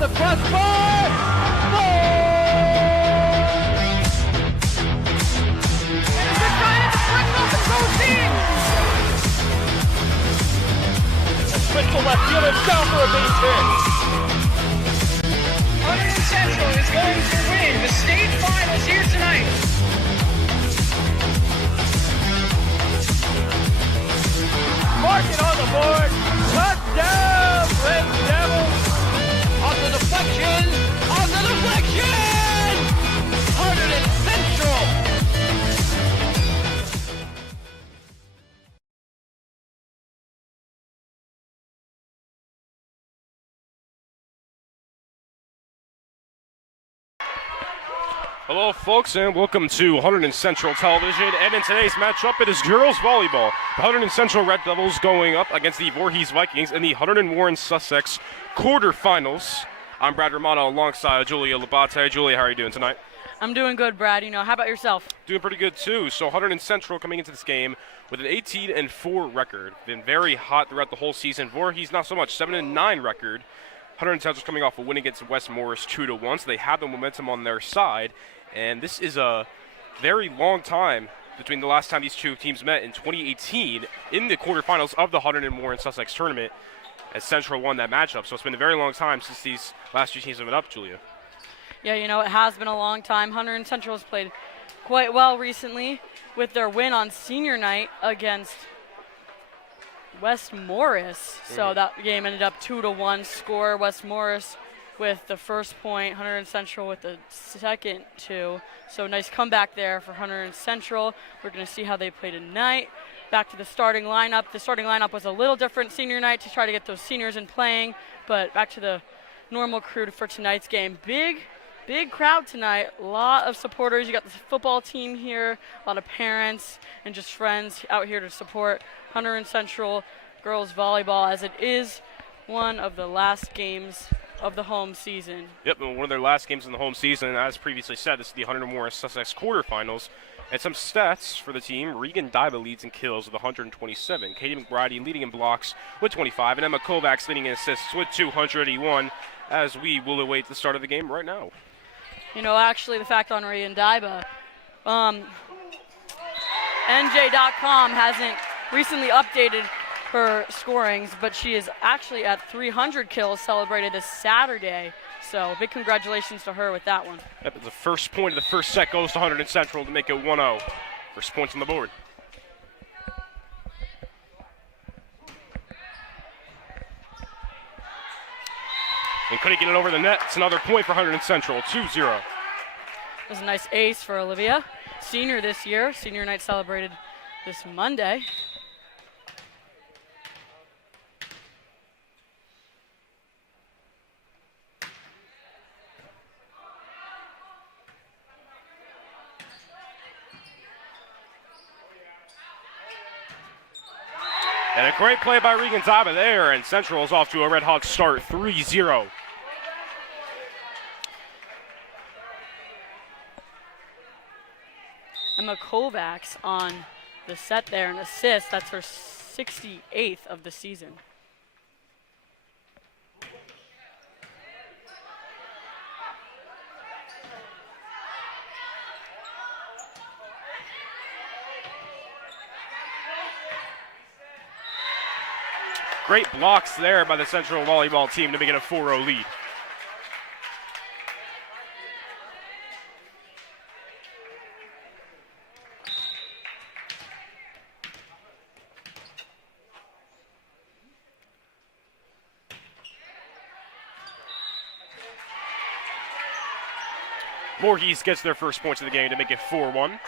the crossbar. They're trying to flick off and goes in. Switch to left field and down for a base hit. Hunterdon Central is going to win the state finals here tonight. Mark it on the board. Touchdown, Red Devils. On the deflection. On the deflection. Hunterdon Central. Hello, folks, and welcome to Hunterdon Central Television. And in today's matchup, it is girls volleyball. The Hunterdon Central Red Devils going up against the Voorhees Vikings in the Hunterdon Warren Sussex quarterfinals. I'm Brad Romano alongside Julia Labate. Julia, how are you doing tonight? I'm doing good, Brad. How about yourself? Doing pretty good, too. So Hunterdon Central coming into this game with an 18-4 record. Been very hot throughout the whole season. Voorhees, not so much, 7-9 record. Hunterdon Central's coming off a win against West Morris 2-1, so they have the momentum on their side. And this is a very long time between the last time these two teams met in 2018 in the quarterfinals of the Hunterdon Warren Sussex tournament as Central won that matchup. So it's been a very long time since these last two teams have been up, Julia. Yeah, it has been a long time. Hunterdon Central has played quite well recently with their win on senior night against West Morris. So that game ended up 2-1 score. West Morris with the first point, Hunterdon Central with the second two. So nice comeback there for Hunterdon Central. We're going to see how they play tonight. Back to the starting lineup. The starting lineup was a little different senior night to try to get those seniors in playing, but back to the normal crew for tonight's game. Big crowd tonight. A lot of supporters. You got the football team here, a lot of parents and just friends out here to support Hunterdon Central girls volleyball as it is one of the last games of the home season. Yep, and one of their last games in the home season, and as previously said, this is the Hunterdon Warren Sussex quarterfinals. And some stats for the team. Regan Dyba leads in kills with 127. Katie McBride leading in blocks with 25. And Emma Kovacs leading in assists with 281 as we will await the start of the game right now. Actually, the fact on Regan Dyba, NJ.com hasn't recently updated her scorings, but she is actually at 300 kills celebrated this Saturday. So big congratulations to her with that one. Yep, the first point of the first set goes to Hunterdon Central to make it 1-0. First points on the board. And couldn't get it over the net. It's another point for Hunterdon Central, 2-0. It was a nice ace for Olivia. Senior this year. Senior night celebrated this Monday. And a great play by Regan Dyba there, and Central is off to a red-hot start, 3-0. Emma Kovacs on the set there, an assist. That's her 68th of the season. Great blocks there by the Central volleyball team to make it a 4-0 lead. Voorhees gets their first points of the game to make it 4-1.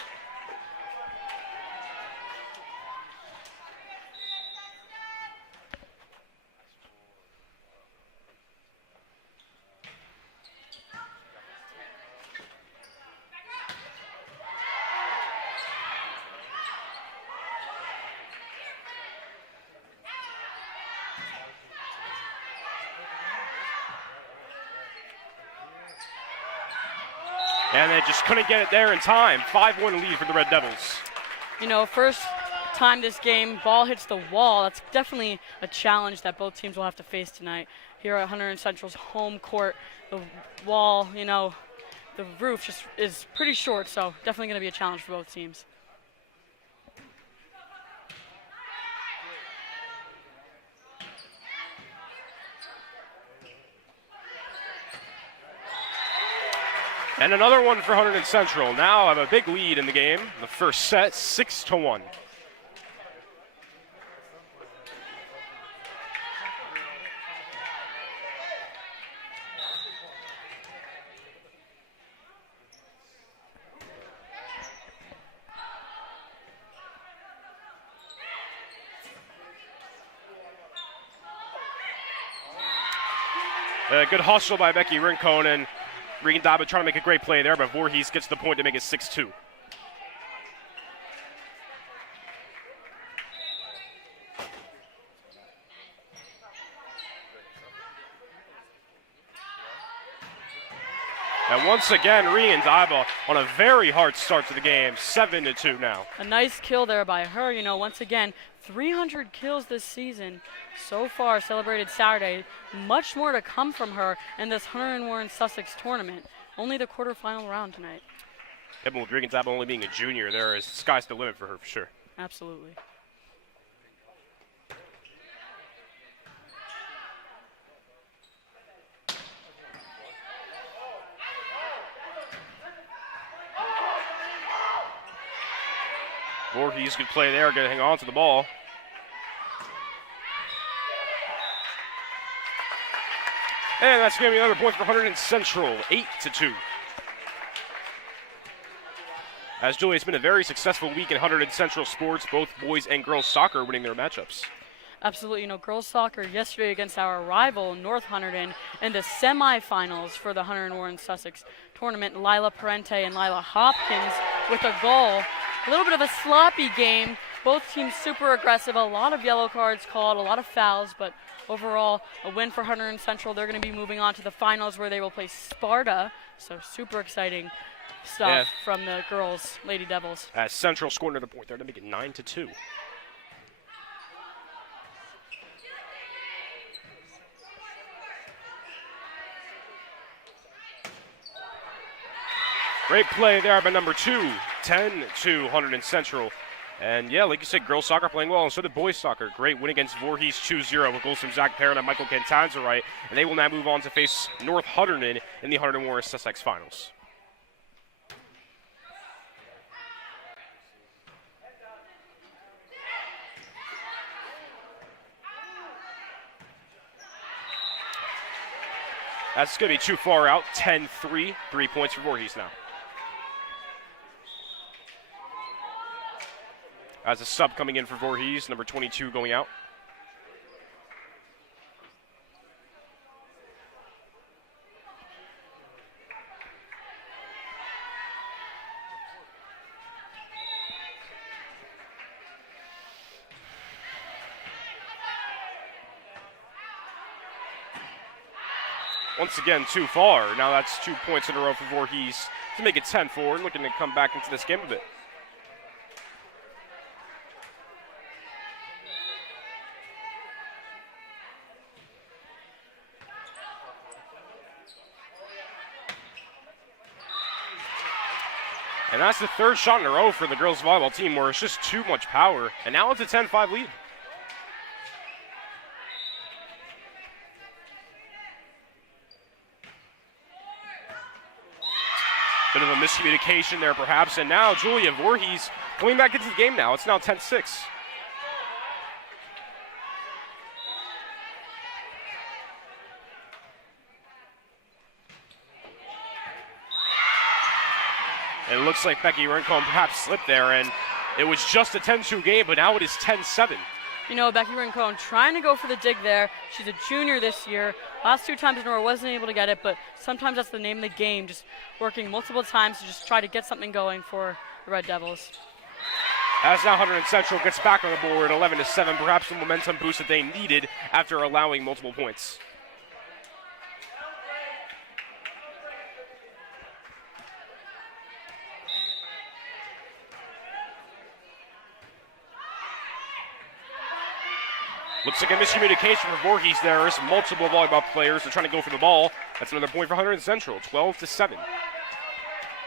And they just couldn't get it there in time. 5-1 lead for the Red Devils. First time this game. Ball hits the wall. That's definitely a challenge that both teams will have to face tonight. Here at Hunterdon Central's home court, the wall, the roof just is pretty short, so definitely going to be a challenge for both teams. And another one for Hunterdon Central. Now have a big lead in the game. The first set, 6-1. Good hustle by Becky Rincon, and Regan Dobbin trying to make a great play there, but Voorhees gets the point to make it 6-2. And once again, Regan Dobbin on a very hard start to the game, 7-2 now. A nice kill there by her. Once again, 300 kills this season so far, celebrated Saturday. Much more to come from her in this Hunterdon Warren Sussex tournament. Only the quarterfinal round tonight. Yeah, but with Regan Dobbin only being a junior, there is sky's the limit for her for sure. Absolutely. Voorhees good play there, going to hang on to the ball. And that's going to be another point for Hunterdon Central, 8-2. As Julie, it's been a very successful week in Hunterdon Central sports, both boys and girls soccer winning their matchups. Absolutely. Girls soccer yesterday against our rival, North Hunterdon, in the semifinals for the Hunterdon Warren Sussex tournament. Lila Parente and Lila Hopkins with a goal. A little bit of a sloppy game. Both teams super aggressive. A lot of yellow cards called, a lot of fouls, but overall a win for Hunterdon Central. They're going to be moving on to the finals where they will play Sparta. So super exciting stuff from the girls, Lady Devils. As Central scored another point there to make it 9-2. Great play there by number 2, 10-2 Hunterdon Central. And yeah, like you said, girls soccer playing well, and so did boys soccer. Great win against Voorhees 2-0 with goals from Zach Perrin and Michael Cantanzarite. And they will now move on to face North Hunterdon in the Hunterdon Warren Sussex finals. That's going to be too far out, 10-3, 3 points for Voorhees now. As a sub coming in for Voorhees, number 22 going out. Once again, too far. Now that's 2 points in a row for Voorhees to make it 10-4, looking to come back into this game a bit. And that's the third shot in a row for the girls volleyball team where it's just too much power. And now it's a 10-5 lead. Bit of a miscommunication there perhaps. And now Julia Voorhees coming back into the game now. It's now 10-6. And it looks like Becky Rincon perhaps slipped there, and it was just a 10-2 game, but now it is 10-7. Becky Rincon trying to go for the dig there. She's a junior this year. Last 2 times in a row wasn't able to get it, but sometimes that's the name of the game, just working multiple times to just try to get something going for the Red Devils. As now Hunterdon Central gets back on the board, 11-7, perhaps the momentum boost that they needed after allowing multiple points. Looks like a miscommunication for Voorhees there. There's multiple volleyball players. They're trying to go for the ball. That's another point for Hunterdon Central, 12-7.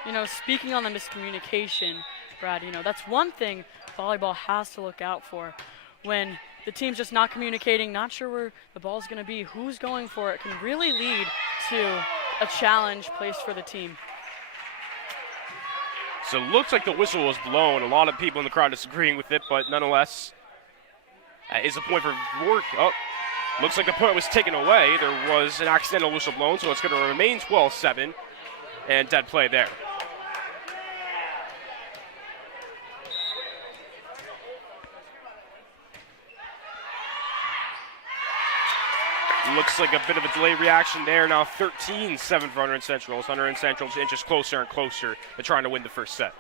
You know, speaking on the miscommunication, Brad, you know, that's one thing volleyball has to look out for. When the team's just not communicating, not sure where the ball's going to be, who's going for it, can really lead to a challenge placed for the team. So it looks like the whistle was blown. A lot of people in the crowd disagreeing with it, but nonetheless, is a point for Voorhees. Oh, looks like the point was taken away. There was an accidental whistle blown, so it's going to remain 12-7, and dead play there. Looks like a bit of a delayed reaction there. Now 13-7 for Hunterdon Central. Hunterdon Central inches closer and closer to trying to win the first set.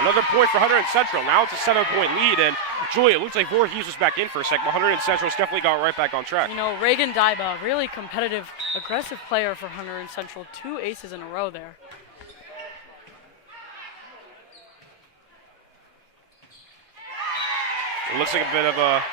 Another point for Hunterdon Central. Now it's a 7-point lead, and Julia, it looks like Voorhees was back in for a second, but Hunterdon Central's definitely got right back on track. You know, Reagan Daiba, really competitive, aggressive player for Hunterdon Central. 2 aces in a row there. It looks like a bit of a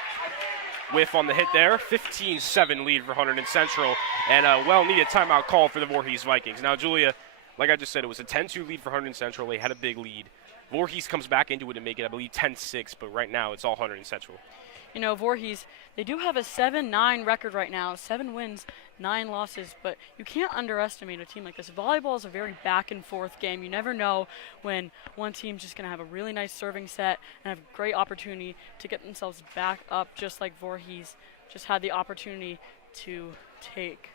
whiff on the hit there. 15-7 lead for Hunterdon Central, and a well-needed timeout call for the Voorhees Vikings. Now, Julia, like I just said, it was a 10-2 lead for Hunterdon Central. They had a big lead. Voorhees comes back into it and make it, I believe, 10-6, but right now it's all Hunterdon Central. You know, Voorhees, they do have a 7-9 record right now, 7 wins, 9 losses, but you can't underestimate a team like this. Volleyball is a very back-and-forth game. You never know when one team's just going to have a really nice serving set and have a great opportunity to get themselves back up, just like Voorhees just had the opportunity to take.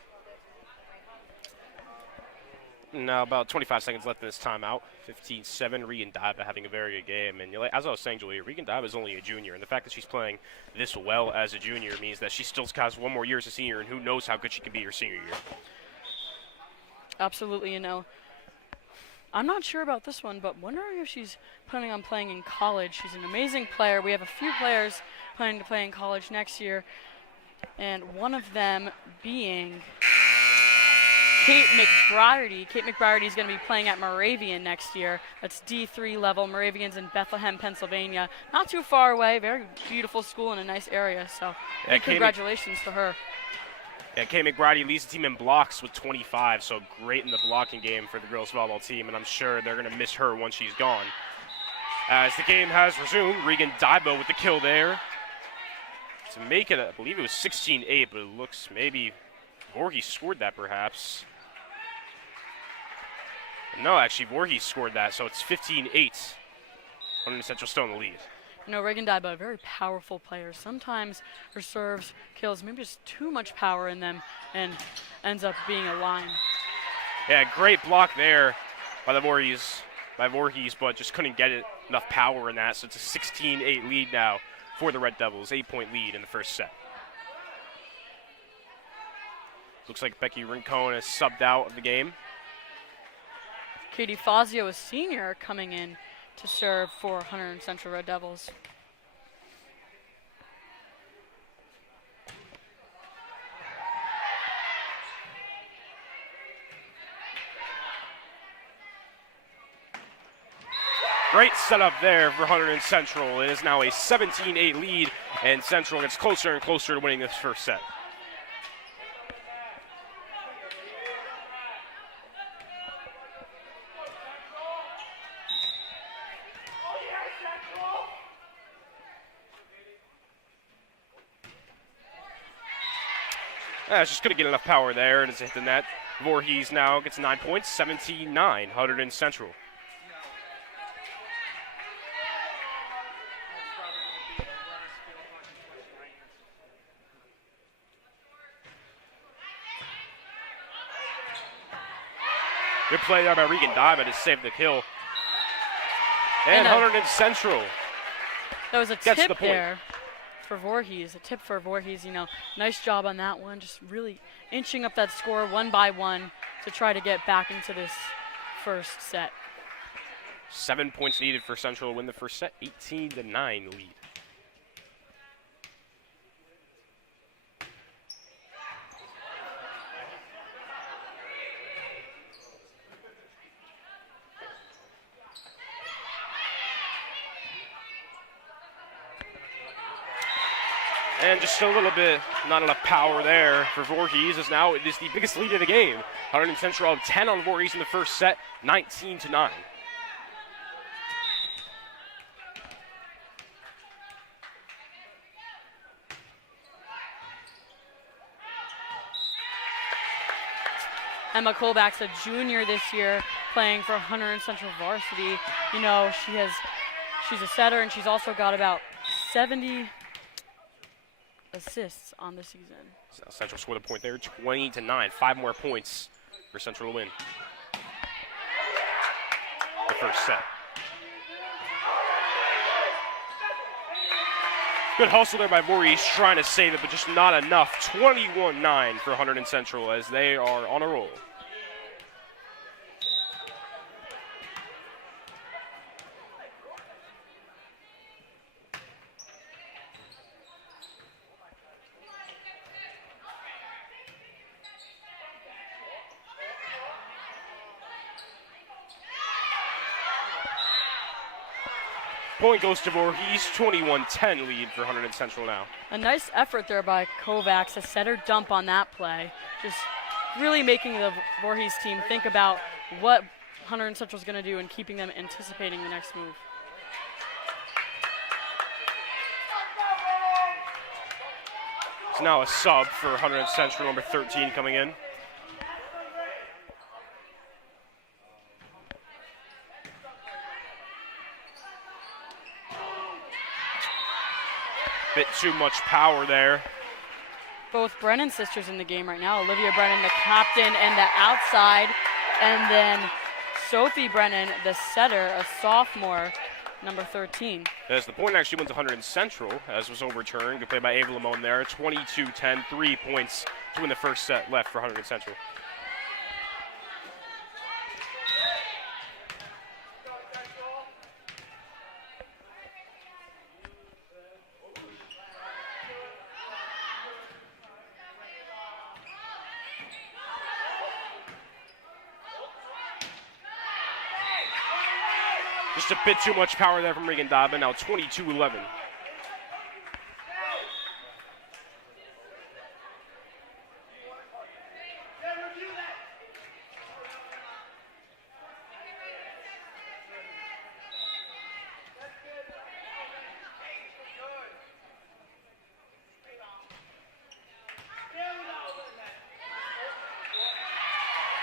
Now about 25 seconds left in this timeout. 15-7, Regan Daiba having a very good game. And as I was saying, Julia, Regan Daiba is only a junior. And the fact that she's playing this well as a junior means that she still has 1 more year as a senior, and who knows how good she can be her senior year. Absolutely, you know. I'm not sure about this one, but wondering if she's planning on playing in college. She's an amazing player. We have a few players planning to play in college next year, and one of them being Kate McBriarty. Kate McBriarty is going to be playing at Moravian next year. That's D3 level. Moravian's in Bethlehem, Pennsylvania. Not too far away. Very beautiful school in a nice area. So yeah, congratulations to her. Yeah, Kate McBriarty leads the team in blocks with 25, so great in the blocking game for the girls volleyball team, and I'm sure they're going to miss her once she's gone. As the game has resumed, Regan Daiba with the kill there to make it, I believe it was 16-8, but it looks maybe Voorhees scored that perhaps. No, actually, Voorhees scored that, so it's 15-8. Hunterdon Central still in the lead. You know, Regan Daiba, a very powerful player. Sometimes her serves kills maybe just too much power in them and ends up being a line. Yeah, great block there by Voorhees, but just couldn't get it enough power in that, so it's a 16-8 lead now for the Red Devils, 8-point lead in the first set. Looks like Becky Rincon is subbed out of the game. Katie Fazio, a senior, coming in to serve for Hunterdon Central Red Devils. Great setup there for Hunterdon Central. It is now a 17-8 lead, and Central gets closer and closer to winning this first set. It's just couldn't get enough power there, and it's hit the net. Voorhees now gets 9 points, 17-9, Hunterdon Central. Good play there by Regan Daiba to save the kill. And Hunterdon Central. That was a tip there for Voorhees, a tip for Voorhees. You know, nice job on that one, just really inching up that score 1 by 1 to try to get back into this first set. 7 points needed for Central to win the first set, 18-9 lead. And just a little bit, not enough power there for Voorhees, as now it is the biggest lead of the game. Hunterdon Central up 10 on Voorhees in the first set, 19-9. Emma Colback's a junior this year, playing for Hunterdon Central varsity. You know, she's a setter, and she's also got about 70 assists on the season. So Central scored a point there, 20-9. 5 more points for Central to win the first set. Good hustle there by Voorhees, trying to save it, but just not enough. 21-9 for Hunterdon Central as they are on a roll. Point goes to Voorhees, 21-10 lead for Hunterdon Central now. A nice effort there by Kovacs, a setter dump on that play. Just really making the Voorhees team think about what Hunterdon Central is going to do and keeping them anticipating the next move. It's now a sub for Hunterdon Central, number 13 coming in. Bit too much power there. Both Brennan sisters in the game right now. Olivia Brennan, the captain, and the outside. And then Sophie Brennan, the setter, a sophomore, number 13. As the point actually went to Hunterdon Central, as was overturned. Good play by Ava Lamone there. 22-10, 3 points to win the first set left for Hunterdon Central. Just a bit too much power there from Regan Dobbin, now 22-11.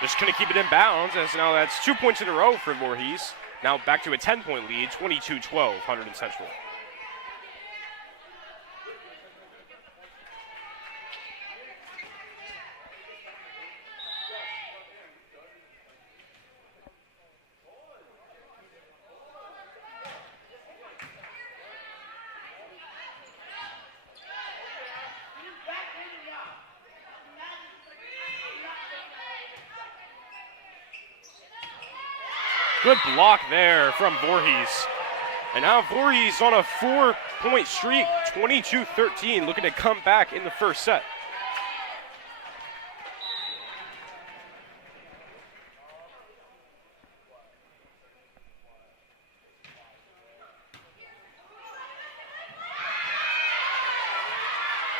Just going to keep it in bounds, as now that's 2 points in a row for Voorhees. Now back to a 10-point lead, 22-12, Hunterdon Central. Good block there from Voorhees. And now Voorhees on a 4-point streak, 22-13, looking to come back in the first set.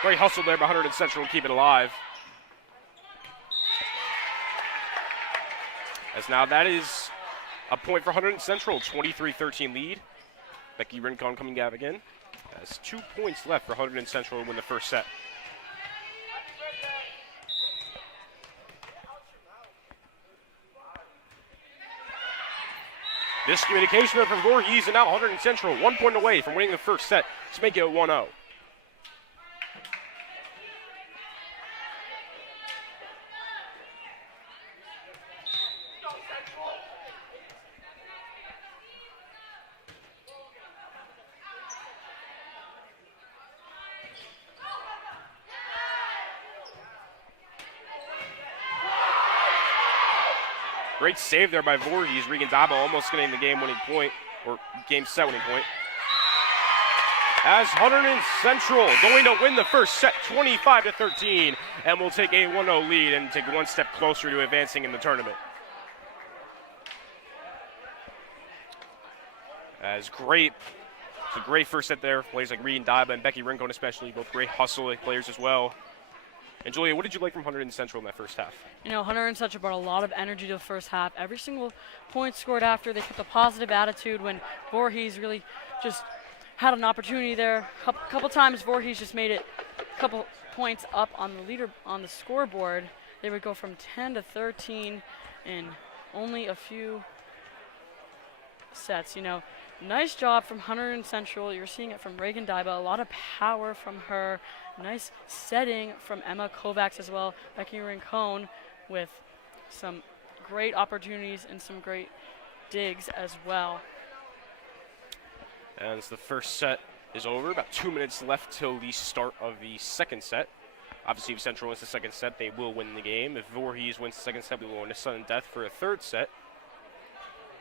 Great hustle there by Hunterdon Central to keep it alive. As now that is a point for Hunterdon Central, 23-13 lead. Becky Rincon coming back again. Has 2 points left for Hunterdon Central to win the first set. Miscommunication there from Voorhees, and now Hunterdon Central 1 point away from winning the first set to make it 1-0. Great save there by Voorhees. Regan Dabo almost getting the game-winning point, or game set-winning point. As Hunterdon Central going to win the first set, 25-13, and will take a 1-0 lead and take one step closer to advancing in the tournament. As great It's a great first set there. Players like Regan Daiba and Becky Rincon especially, both great hustle players as well. And Julia, what did you like from Hunterdon Central in that first half? You know, Hunterdon Central brought a lot of energy to the first half. Every single point scored after, they kept a positive attitude when Voorhees really just had an opportunity there. A couple times Voorhees just made it a couple points up on the scoreboard. They would go from 10 to 13 in only a few sets. You know, nice job from Hunterdon Central. You're seeing it from Regan Daiba. A lot of power from her. Nice setting from Emma Kovacs as well. Becky Rincon with some great opportunities and some great digs as well. And as the first set is over, about 2 minutes left till the start of the second set. Obviously, if Central wins the second set, they will win the game. If Voorhees wins the second set, we will win a sudden death for a third set.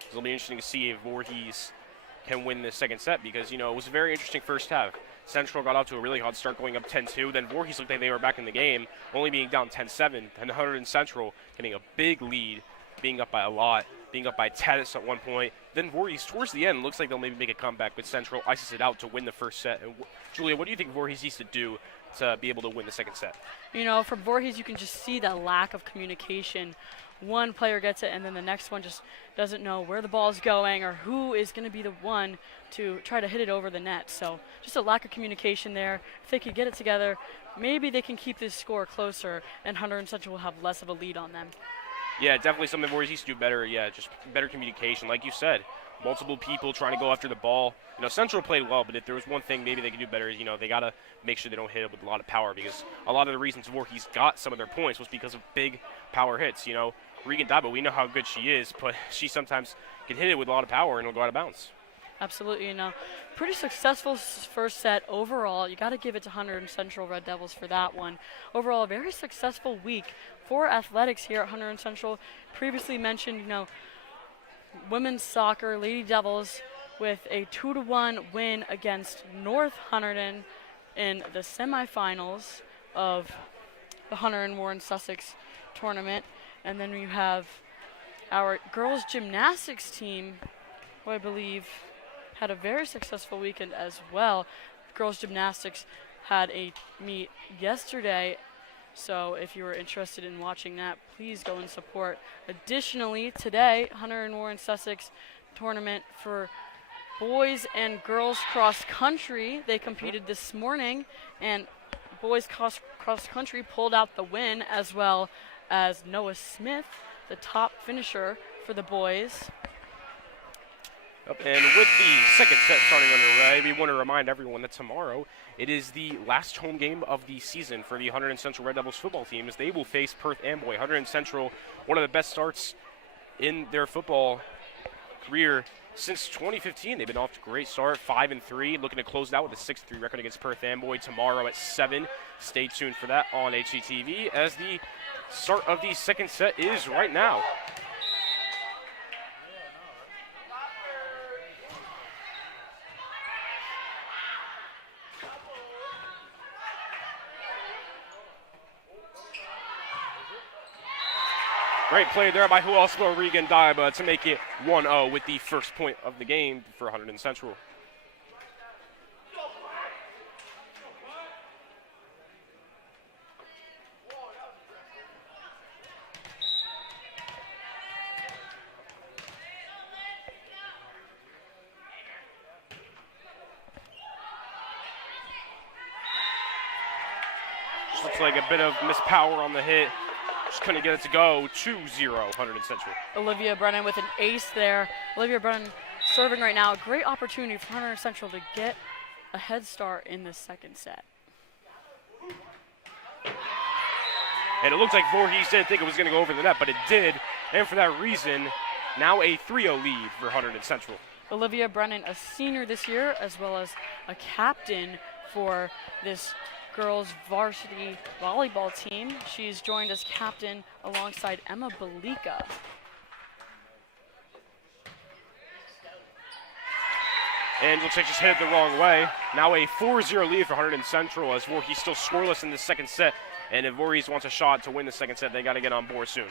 It'll be interesting to see if Voorhees can win the second set because, you know, it was a very interesting first half. Central got out to a really hot start going up 10-2. Then Voorhees looked like they were back in the game, only being down 10-7. And Hunterdon Central getting a big lead, being up by a lot, being up by 10 at one point. Then Voorhees, towards the end, looks like they'll maybe make a comeback, but Central ices it out to win the first set. And Julia, what do you think Voorhees needs to do to be able to win the second set? You know, from Voorhees, you can just see that lack of communication. One player gets it, and then the next one just doesn't know where the ball is going or who is going to be the one to try to hit it over the net. So just a lack of communication there. If they could get it together, maybe they can keep this score closer, and Hunterdon Central will have less of a lead on them. Yeah, definitely something Voorhees needs to do better. Yeah, just better communication. Like you said, multiple people trying to go after the ball. You know, Central played well, but if there was one thing maybe they could do better is, you know, they got to make sure they don't hit it with a lot of power because a lot of the reasons Voorhees got some of their points was because of big power hits. You know, Regan Daiba, we know how good she is, but she sometimes can hit it with a lot of power and it'll go out of bounds. Absolutely, you know, pretty successful first set overall. You got to give it to Hunterdon Central Red Devils for that one. Overall, a very successful week for athletics here at Hunterdon Central. Previously mentioned, you know, women's soccer, Lady Devils, with a 2-1 win against North Hunterdon in the semifinals of the Hunterdon Warren Sussex tournament. And then you have our girls gymnastics team, who I believe had a very successful weekend as well. Girls gymnastics had a meet yesterday, so if you were interested in watching that, please go and support. Additionally, today, Hunterdon Warren Sussex tournament for boys and girls cross country. They competed this morning, and boys cross country pulled out the win, as well as Noah Smith, the top finisher for the boys. And with the second set starting underway, we want to remind everyone that tomorrow it is the last home game of the season for the Hunterdon Central Red Devils football team as they will face Perth Amboy. Hunterdon Central, one of the best starts in their football career since 2015. They've been off to a great start, 5-3, looking to close it out with a 6-3 record against Perth Amboy tomorrow at 7. Stay tuned for that on HCTV as the start of the second set is right now. Great play there by who else but Regan Daiba to make it 1-0 with the first point of the game for Hunterdon Central. Just looks like a bit of mispower on the hit. Just couldn't get it to go. 2-0 Hunterdon Central. Olivia Brennan with an ace there. Olivia Brennan serving right now. A great opportunity for Hunterdon Central to get a head start in the second set. And it looks like Voorhees didn't think it was going to go over the net, but it did. And for that reason, now a 3-0 lead for Hunterdon Central. Olivia Brennan, a senior this year, as well as a captain for this girls varsity volleyball team. She's joined as captain alongside Emma Belika. And looks like she's hit it the wrong way. Now a 4-0 lead for Hunterdon Central as Voorhees still scoreless in the second set. And if Voorhees wants a shot to win the second set, they got to get on board soon.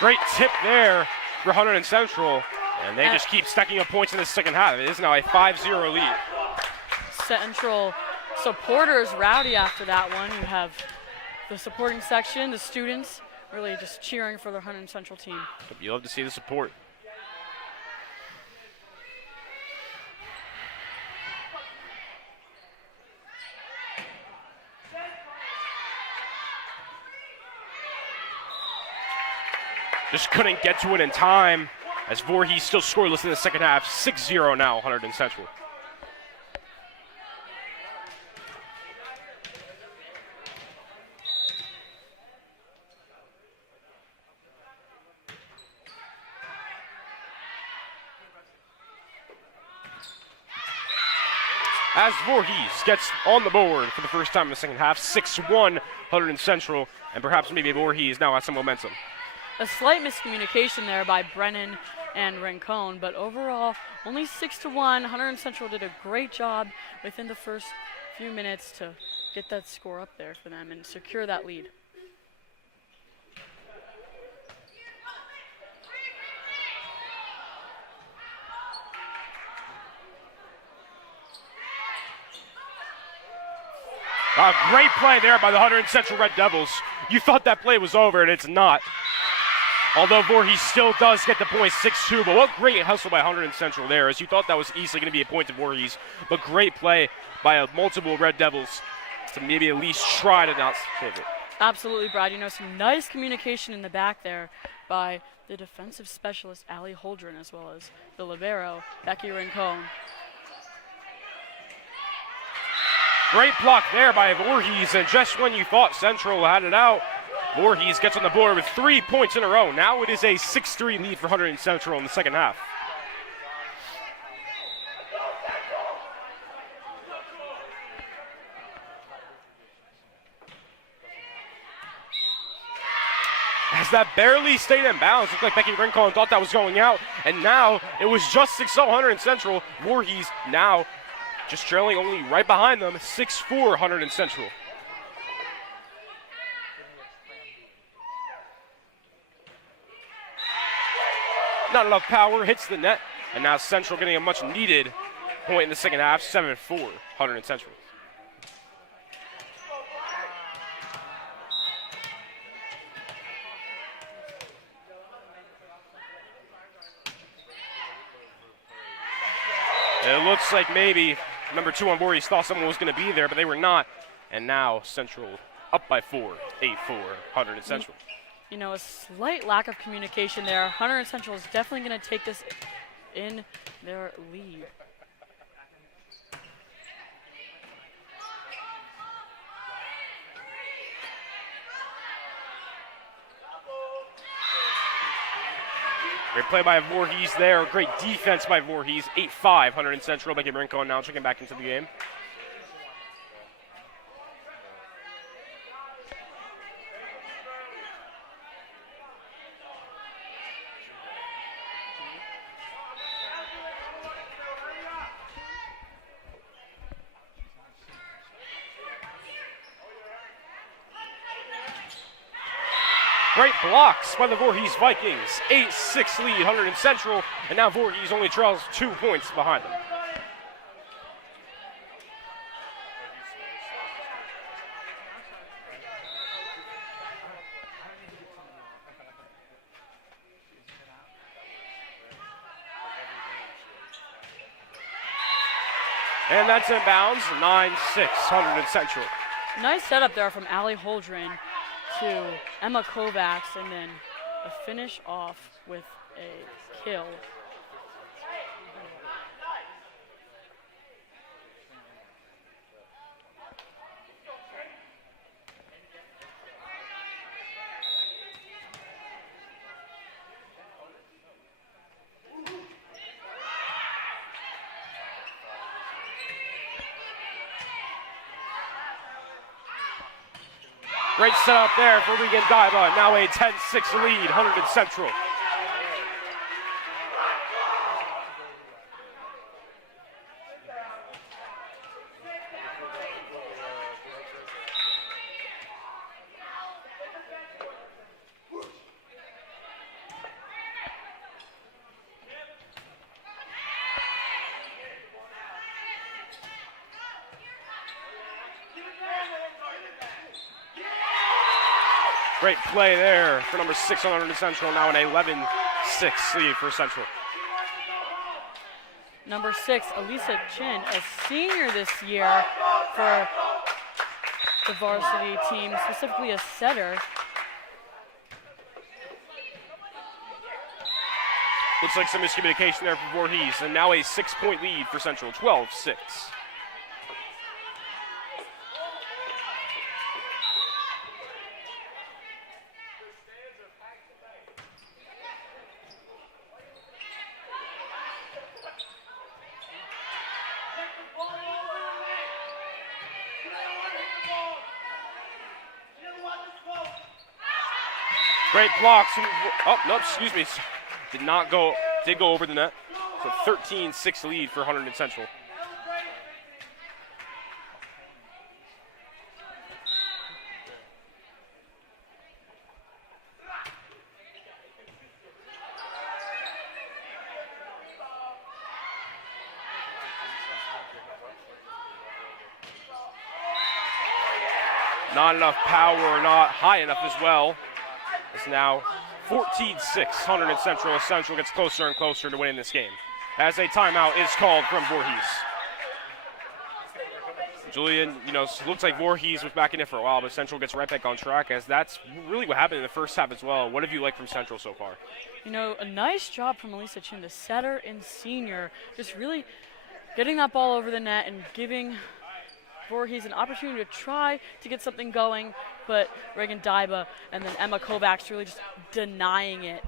Great tip there for Hunterdon Central, and they just keep stacking up points in the second half. It is now a 5-0 lead. Central supporters rowdy after that one. You have the supporting section, the students, really just cheering for the Hunterdon Central team. You love to see the support. Just couldn't get to it in time as Voorhees still scoreless in the second half. 6-0 now, Hunterdon Central. As Voorhees gets on the board for the first time in the second half, 6-1 Hunterdon Central, and perhaps maybe Voorhees now has some momentum. A slight miscommunication there by Brennan and Rincon, but overall, only 6-1. Hunterdon Central did a great job within the first few minutes to get that score up there for them and secure that lead. A great play there by the Hunterdon Central Red Devils. You thought that play was over, and it's not. Although Voorhees still does get the point, 6-2, but what great hustle by Hunterdon Central there, as you thought that was easily going to be a point to Voorhees, but great play by multiple Red Devils to maybe at least try to not save it. Absolutely, Brad. You know, some nice communication in the back there by the defensive specialist, Allie Holdren, as well as the libero, Becky Rincon. Great block there by Voorhees, and just when you thought Central had it out, Voorhees gets on the board with 3 points in a row. Now it is a 6-3 lead for Hunterdon Central in the second half. As that barely stayed in bounds, looked like Becky Rincon thought that was going out, and now it was just 6-0 Hunterdon Central. Voorhees now just trailing only right behind them, 6-4 Hunterdon Central. Not enough power, hits the net, and now Central getting a much needed point in the second half, 7-4 Hunterdon Central. It looks like maybe number 2 on Voorhees thought someone was going to be there, but they were not. And now Central up by 4, 8-4, Hunterdon Central. You know, a slight lack of communication there. Hunterdon Central is definitely going to take this in their lead. Great play by Voorhees there. Great defense by Voorhees. 8-5 Hunterdon Central. Becky Rincon now checking back into the game. Great blocks by the Voorhees Vikings. 8-6 lead, Hunterdon Central, and now Voorhees only trails 2 points behind them. And that's in bounds, 9-6, Hunterdon Central. Nice setup there from Allie Holdren to Emma Kovacs, and then a finish off with a kill. Great setup there for Regan Diva. Now a 10-6 lead, Hunterdon Central. Great play there for number 6 on Hunterdon Central, now an 11-6 lead for Central. Number 6, Elisa Chin, a senior this year for the varsity team, specifically a setter. Looks like some miscommunication there for Voorhees, and now a 6-point lead for Central, 12-6. Great blocks. Oh, no, excuse me. Did go over the net. So 13-6 lead for Hunterdon Central. Not enough power, not high enough as well. It's now 14-6. Hunterdon Central as Central gets closer and closer to winning this game. As a timeout is called from Voorhees. Julian, looks like Voorhees was back in it for a while, but Central gets right back on track, as that's really what happened in the first half as well. What have you liked from Central so far? A nice job from Elisa Chin, the setter and senior, just really getting that ball over the net and giving Voorhees an opportunity to try to get something going, but Reagan Dyba and then Emma Kovacs really just denying it.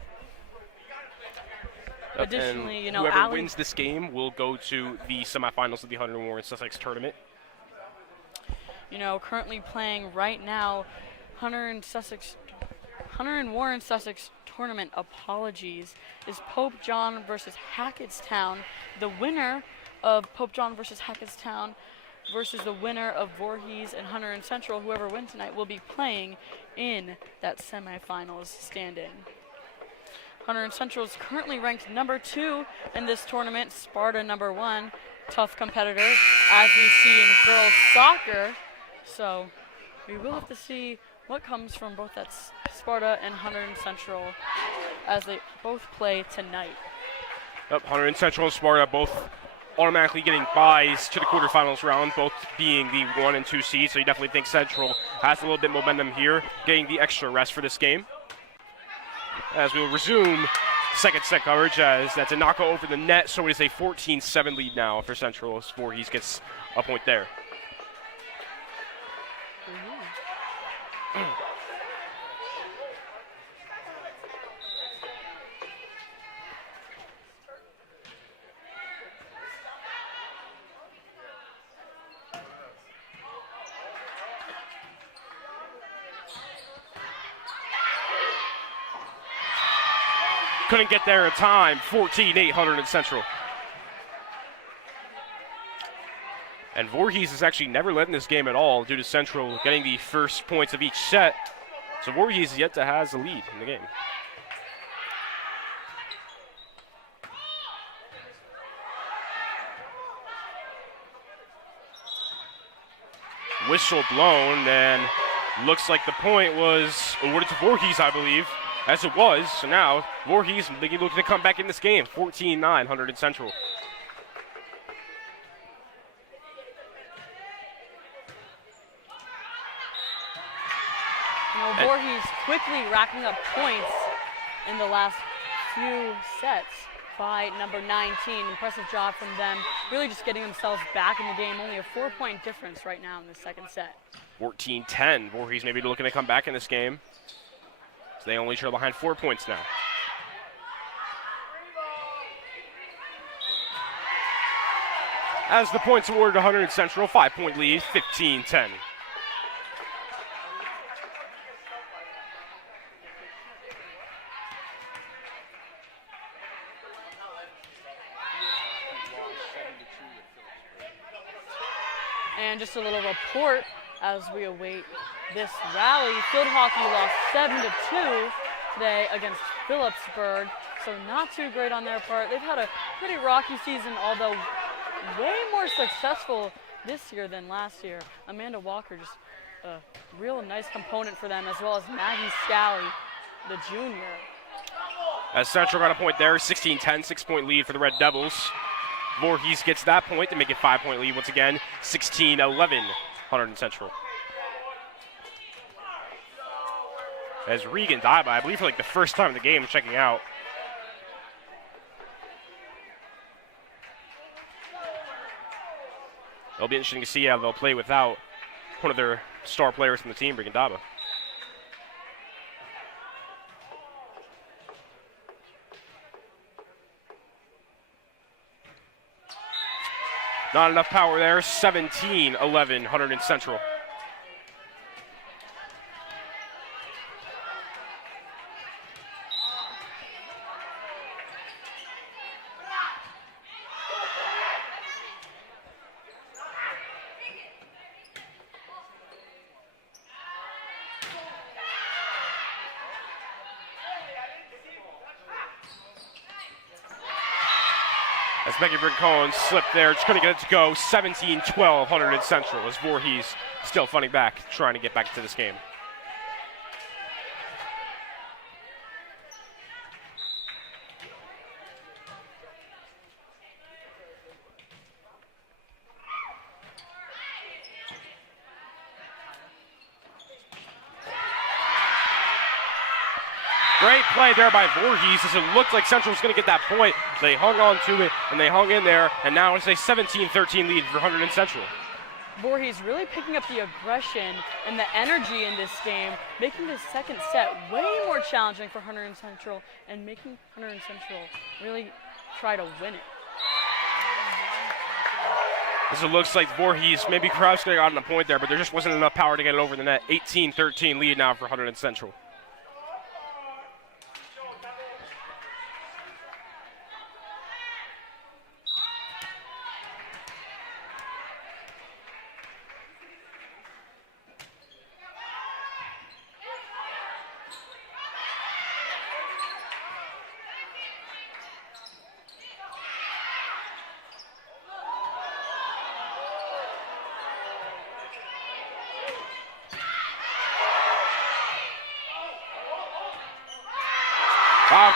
Additionally, whoever wins this game will go to the semifinals of the Hunterdon Warren Sussex tournament. Currently playing right now, Hunterdon Warren Sussex tournament, apologies, is Pope John versus Hackettstown. The winner of Pope John versus Hackettstown versus the winner of Voorhees and Hunterdon Central, whoever wins tonight, will be playing in that semifinals standing. Hunterdon Central is currently ranked number 2 in this tournament, Sparta number 1. Tough competitor, as we see in girls soccer. So we will have to see what comes from both that Sparta and Hunterdon Central as they both play tonight. Yep, Hunterdon Central and Sparta both automatically getting byes to the quarterfinals round, both being the 1 and 2 seeds. So you definitely think Central has a little bit of momentum here, getting the extra rest for this game. As we will resume second set coverage, as that's a knockout over the net, so it is a 14-7 lead now for Central as Voorhees gets a point there. Couldn't get there in time. 14-8 Hunterdon Central. And Voorhees has actually never led in this game at all due to Central getting the first points of each set. So Voorhees yet to has the lead in the game. Whistle blown, and looks like the point was awarded to Voorhees, I believe. As it was, so now Voorhees looking to come back in this game. 14-9, Hunterdon Central. Voorhees quickly racking up points in the last few sets by number 19. Impressive job from them. Really just getting themselves back in the game. Only a 4-point difference right now in the second set. 14-10. Voorhees maybe looking to come back in this game. So they only trail behind 4 points now. As the points awarded to Hunterdon Central, 5-point lead, 15-10. And just a little report as we await this rally. Field hockey lost 7-2 today against Phillipsburg, so not too great on their part. They've had a pretty rocky season, although way more successful this year than last year. Amanda Walker just a real nice component for them, as well as Maggie Scally, the junior. As Central got a point there, 16-10, 6-point lead for the Red Devils. Voorhees gets that point to make it 5-point lead once again, 16-11, Hunterdon Central. As Regan Daiba, I believe for like the first time in the game, checking out. It'll be interesting to see how they'll play without one of their star players from the team, Regan Daiba. Not enough power there, 17-11, Hunterdon Central. As Becky Brink-Cohen slipped there, just couldn't get it to go. 17-12, Hunterdon Central, as Voorhees still fighting back, trying to get back into this game. Great play there by Voorhees as it looked like Central was going to get that point. They hung on to it, and they hung in there, and now it's a 17-13 lead for Hunterdon Central. Voorhees really picking up the aggression and the energy in this game, making the second set way more challenging for Hunterdon Central and making Hunterdon Central really try to win it. As it looks like Voorhees maybe perhaps could have gotten a point there, but there just wasn't enough power to get it over the net. 18-13 lead now for Hunterdon Central.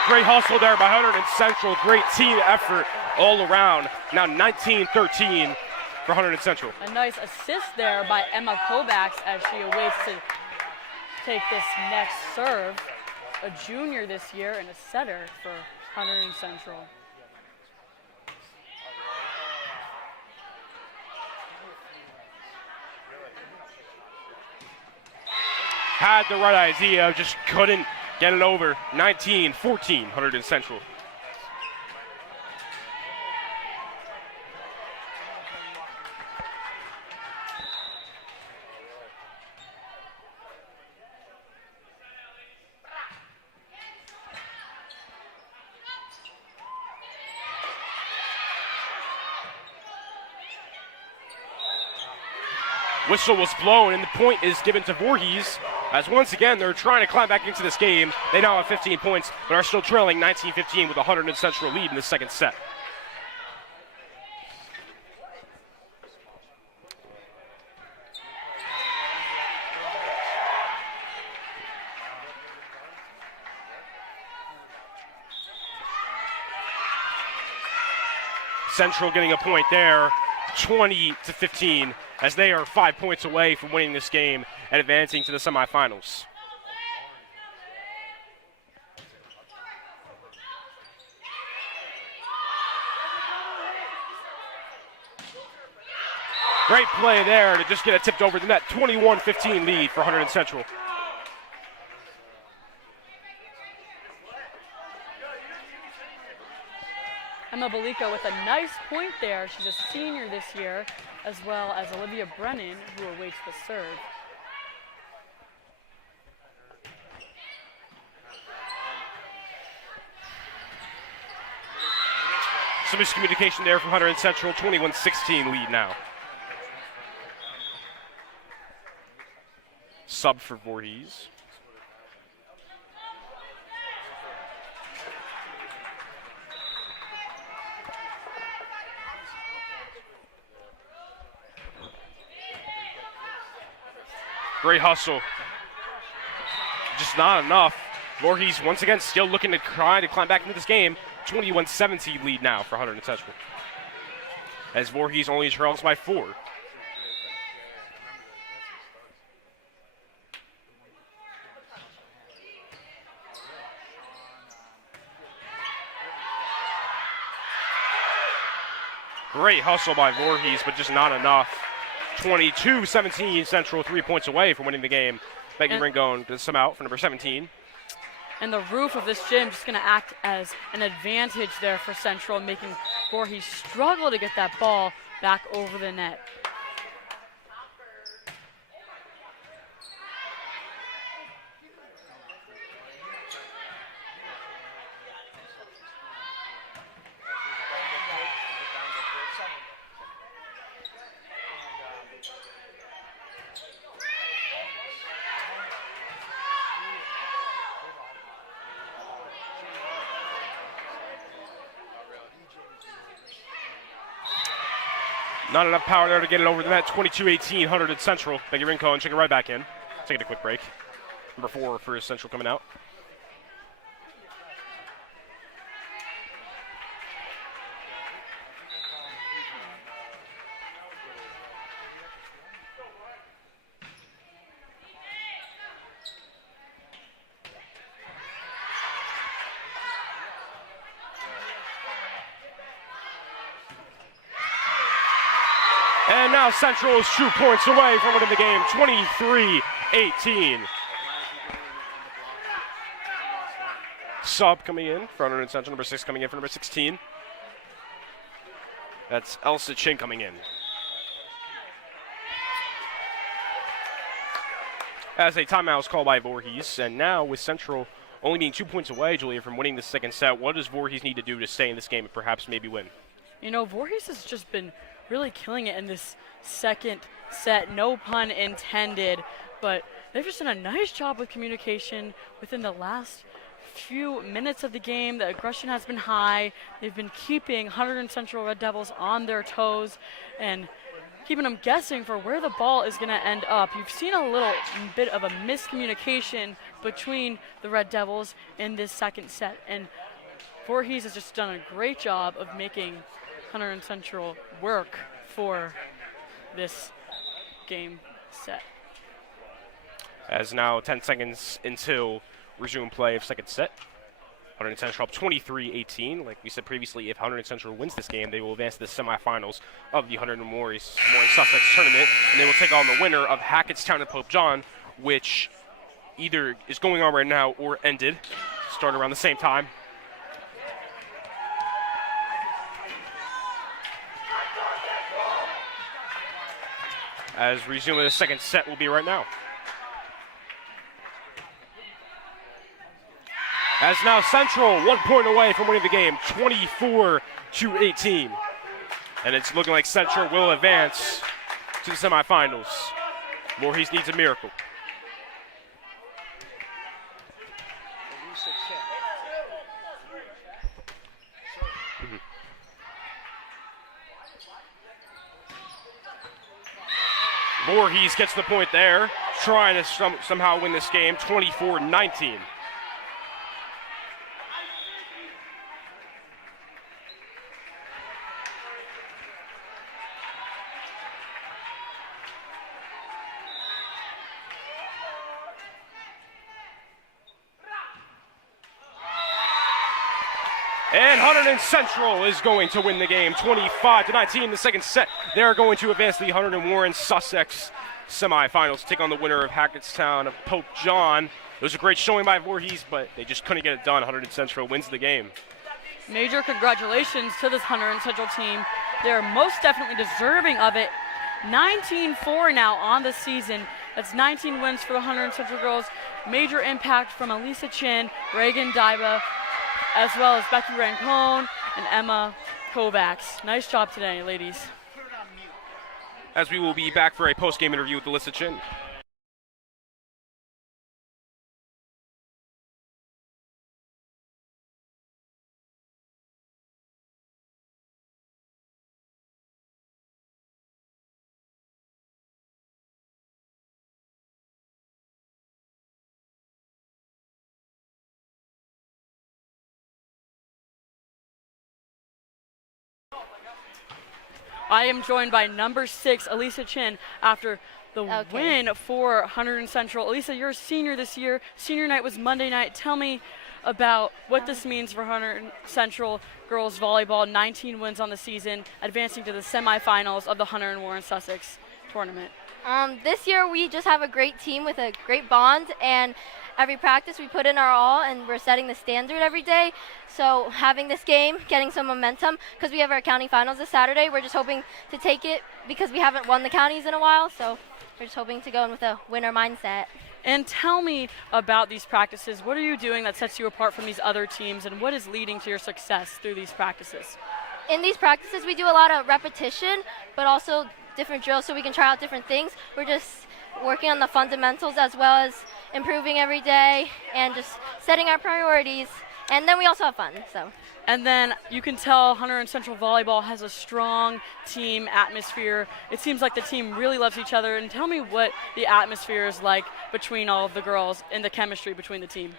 Great hustle there by Hunterdon Central. Great team effort all around. Now 19-13 for Hunterdon Central. A nice assist there by Emma Kovacs as she awaits to take this next serve. A junior this year and a setter for Hunterdon Central. Had the right idea, just couldn't get it over. 19-14, Hunterdon Central. Whistle was blown, and the point is given to Voorhees. As once again, they're trying to climb back into this game. They now have 15 points, but are still trailing 19-15 with a Hunterdon Central lead in the second set. Central getting a point there, 20-15, as they are 5 points away from winning this game and advancing to the semifinals. Great play there to just get it tipped over the net. 21-15 lead for Hunterdon Central. Emma Bellica with a nice point there. She's a senior this year, as well as Olivia Brennan, who awaits the serve. Some miscommunication there from Hunterdon Central. 21-16 lead now. Sub for Voorhees. Great hustle. Just not enough. Voorhees once again still looking to try to climb back into this game. 21-17 lead now for Hunterdon Central, as Voorhees only trails by 4. Great hustle by Voorhees, but just not enough. 22-17 Central, 3 points away from winning the game. Becky Ringone does some out for number 17. And the roof of this gym just going to act as an advantage there for Central, making Voorhees struggle to get that ball back over the net. Not enough power there to get it over the net. 22-18, Hunterdon Central. Becky Rincon checking right back in. Taking a quick break. Number 4 for Central coming out. And now Central is 2 points away from winning the game, 23-18. Sub coming in for Hunterdon Central, number 6 coming in for number 16. That's Elsa Chin coming in. As a timeout is called by Voorhees, and now with Central only being 2 points away, Julia, from winning the second set, what does Voorhees need to do to stay in this game and perhaps maybe win? You know, Voorhees has just been really killing it in this second set, no pun intended, but they've just done a nice job with communication within the last few minutes of the game. The aggression has been high. They've been keeping Hunterdon Central Red Devils on their toes and keeping them guessing for where the ball is going to end up. You've seen a little bit of a miscommunication between the Red Devils in this second set, and Voorhees has just done a great job of making Hunterdon Central work for this game set. As now 10 seconds until resume play of second set. Hunterdon Central up 23-18. Like we said previously, if Hunterdon Central wins this game, they will advance to the semifinals of the Hunterdon Warriors Sussex tournament, and they will take on the winner of Hackettstown and Pope John, which either is going on right now or ended, starting around the same time. As resuming the second set will be right now. As now Central 1 point away from winning the game, 24-18. And it's looking like Central will advance to the semifinals. Voorhees needs a miracle. Voorhees gets the point there, trying to somehow win this game, 24-19. And Hunterdon Central is going to win the game, 25-19 in the second set. They're going to advance to the Hunterdon Warren Sussex semifinals, take on the winner of Hackettstown of Pope John. It was a great showing by Voorhees, but they just couldn't get it done. Hunterdon Central wins the game. Major congratulations to this Hunterdon Central team. They're most definitely deserving of it. 19-4 now on the season. That's 19 wins for the Hunterdon Central girls. Major impact from Elisa Chin, Reagan Daiba, as well as Becky Rancone and Emma Kovacs. Nice job today, ladies. As we will be back for a post-game interview with Alyssa Chin. I am joined by number 6, Elisa Chin, after the win for Hunterdon Central. Elisa, you're a senior this year. Senior night was Monday night. Tell me about what this means for Hunterdon Central girls volleyball. 19 wins on the season, advancing to the semifinals of the Hunterdon Warren Sussex tournament. This year we just have a great team with a great bond, and every practice we put in our all, and we're setting the standard every day. So having this game, getting some momentum, because we have our county finals this Saturday, we're just hoping to take it because we haven't won the counties in a while. So we're just hoping to go in with a winner mindset. And tell me about these practices. What are you doing that sets you apart from these other teams, and what is leading to your success through these practices? In these practices, we do a lot of repetition, but also different drills so we can try out different things. We're just working on the fundamentals as well as improving every day and just setting our priorities. And then we also have fun. And then you can tell Hunterdon Central Volleyball has a strong team atmosphere. It seems like the team really loves each other. And tell me what the atmosphere is like between all of the girls and the chemistry between the team.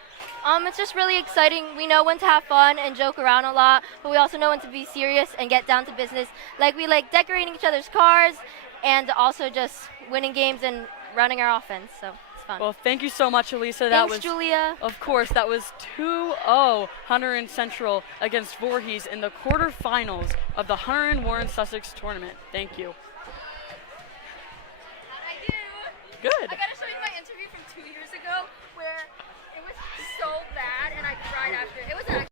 It's just really exciting. We know when to have fun and joke around a lot, but we also know when to be serious and get down to business. Like we like decorating each other's cars and also just winning games and running our offense. So it's fun. Well, thank you so much, Elisa. Thanks, Julia. Of course, that was 2-0 Hunterdon Central against Voorhees in the quarterfinals of the Hunterdon Warren Sussex tournament. Thank you. I do. Good. I gotta show you my interview from 2 years ago where it was so bad and I cried after. It was